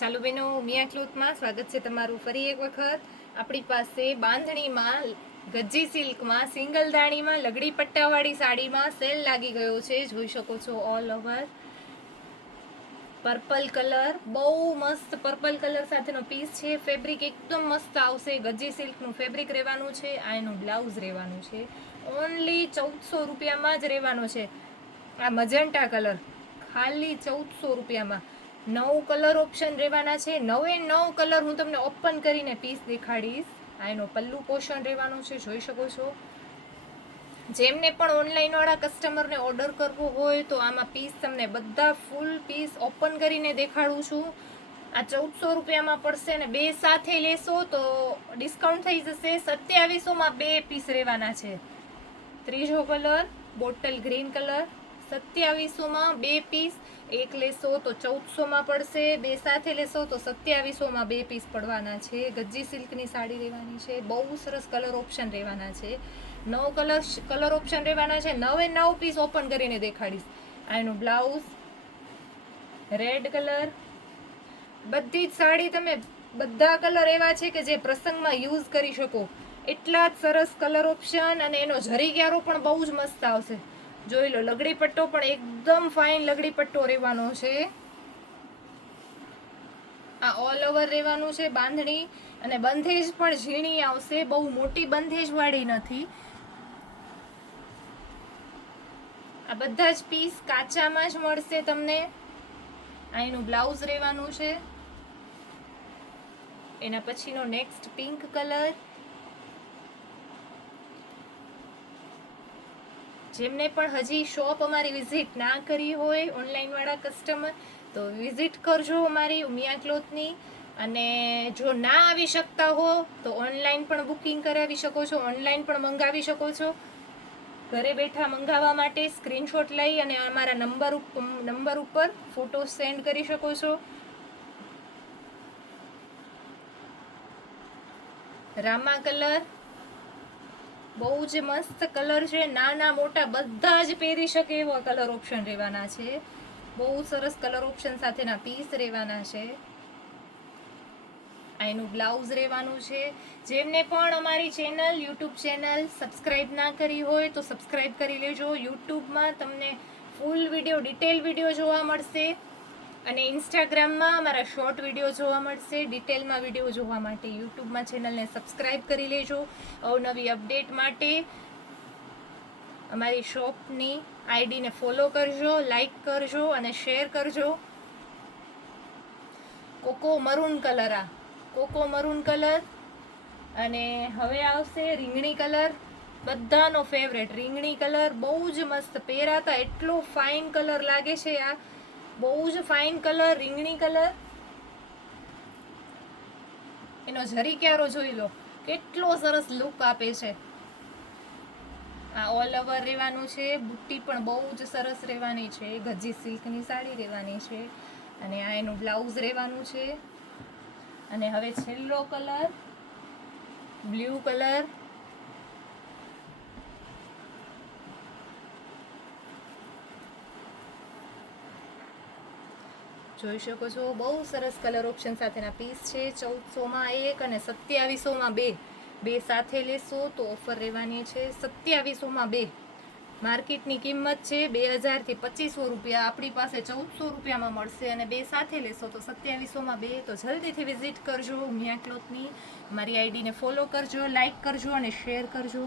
ચાલુ બેનો મિયા ક્લોથમાં સ્વાગત છે તમારું ફરી એક વખત. આપણી પાસે બાંધણીમાં ગજ્જી સિલ્કમાં સિંગલ દાણીમાં લગડી પટ્ટાવાળી સાડીમાં સેલ લાગી ગયો છે. જોઈ શકો છો ઓલ ઓવર પર્પલ કલર, બહુ મસ્ત પર્પલ કલર સાથેનો પીસ છે. ફેબ્રિક એકદમ મસ્ત આવશે. ગજ્જી સિલ્કનું ફેબ્રિક રહેવાનું છે. આ એનું બ્લાઉઝ રહેવાનું છે. ઓનલી 1400 રૂપિયામાં જ રહેવાનો છે. આ મજન્ટા કલર ખાલી 1400 રૂપિયામાં. 9 કલર ઓપ્શન રહેવાના છે. 9 કલર હું તમને ઓપન કરીને પીસ દેખાડીશ. આ એનો પલ્લુ પોર્શન રહેવાનું છે. જોઈ શકો છો. જેમને પણ ઓનલાઈન વાળા કસ્ટમરને ઓર્ડર કરવો હોય તો આમાં પીસ તમને બધા ફૂલ પીસ ઓપન કરીને દેખાડું છું. આ 1400 રૂપિયામાં પડશે અને બે સાથે લેશો તો ડિસ્કાઉન્ટ થઈ જશે. 2700માં બે પીસ રહેવાના છે. ત્રીજો કલર બોટલ ગ્રીન કલર, 2700માં બે પીસ. એક લેશો તો 1400માં પડશે. બે સાથે લેશો તો 2700માં બે પીસ પડવાના છે. ગજ્જી સિલ્કની સાડી રહેવાની છે. બહુ સરસ કલર ઓપ્શન રહેવાના છે. 9 કલર ઓપ્શન રહેવાના છે. 9 પીસ ઓપન કરીને દેખાડીશ. આ એનું બ્લાઉઝ રેડ કલર. બધી જ સાડી તમે બધા કલર એવા છે કે જે પ્રસંગમાં યુઝ કરી શકો એટલા જ સરસ કલર ઓપ્શન. અને એનો જરી ક્યારો પણ બહુ જ મસ્ત આવશે. જોઈ લો, લગડી પટ્ટો પણ એકદમ ફાઇન લગડી પટ્ટો રહેવાનો છે. આ ઓલ ઓવર રહેવાનું છે બાંધણી. અને બંધેજ પણ ઝીણી આવશે, બહુ મોટી બંધેજ વાળી નથી. આ બધા જ પીસ કાચામાં જ મળશે તમને. આ એનું બ્લાઉઝ રહેવાનું છે. એના પછીનો નેક્સ્ટ પિંક કલર. જેમને પણ હજી શોપ અમારી વિઝિટ ના કરી હોય ઓનલાઈન વાળા કસ્ટમર તો વિઝિટ કરજો અમારી મિયા ક્લોથની. અને જો ના આવી શકતા હો તો ઓનલાઈન પણ બુકિંગ કરાવી શકો છો, ઓનલાઈન પણ મંગાવી શકો છો. ઘરે બેઠા મંગાવવા માટે સ્ક્રીનશોટ લઈ અને અમારા નંબર ઉપર ફોટો સેન્ડ કરી શકો છો. રામા કલર બહુ જ મસ્ત કલર છે. નાના મોટા બધા જ પહેરી શકે એવા કલર ઓપ્શન રહેવાના છે. બહુ સરસ કલર ઓપ્શન સાથેના પીસ રહેવાના છે. આ એનું બ્લાઉઝ રહેવાનું છે. જેમને પણ અમારી ચેનલ યુટ્યુબ ચેનલ સબસ્ક્રાઈબ ના કરી હોય તો સબસ્ક્રાઈબ કરી લેજો. યુટ્યુબમાં તમને ફૂલ વિડીયો ડિટેલ વિડીયો જોવા મળશે અને ઇન્સ્ટાગ્રામમાં અમારા શોર્ટ વિડીયો જોવા મળશે. ડિટેલમાં વિડીયો જોવા માટે યુટ્યુબમાં ચેનલને સબસ્ક્રાઈબ કરી લેજો. અવનવી અપડેટ માટે અમારી શોપની આઈડીને ફોલો કરજો, લાઈક કરજો અને શેર કરજો. કોકો મરૂન કલર, આ કોકો મરૂન કલર. અને હવે આવશે રીંગણી કલર. બધાનો ફેવરેટ રીંગણી કલર. બહુ જ મસ્ત પહેરાતા એટલો ફાઇન કલર લાગે છે. આ બહુ જ ફાઇન કલર રીંગણી કલર. એનો જરી ક્યારો જોઈ લો, કેટલો સરસ લુક આપે છે. આ ઓલ ઓવર રહેવાનું છે. બુટ્ટી પણ બહુ જ સરસ રહેવાની છે. ગજ્જી સિલ્કની સાડી રહેવાની છે. અને આ એનું બ્લાઉઝ રહેવાનું છે. અને હવે છેલ્લો કલર બ્લુ કલર. જોઈ શકો છો બહુ સરસ કલર ઓપ્શન સાથેના પીસ છે. 1400માં એક અને 2700માં બે સાથે લેશો તો ઓફર રહેવાની છે. 2700માં બે. માર્કેટની કિંમત છે 2000 થી 2500 રૂપિયા. આપણી પાસે 1400 રૂપિયામાં મળશે અને બે સાથે લેશો તો 2700માં બે. તો જલ્દીથી વિઝિટ કરજો મિયા ક્લોથની. મારી આઈડીને ફોલો કરજો, લાઈક કરજો અને શેર કરજો.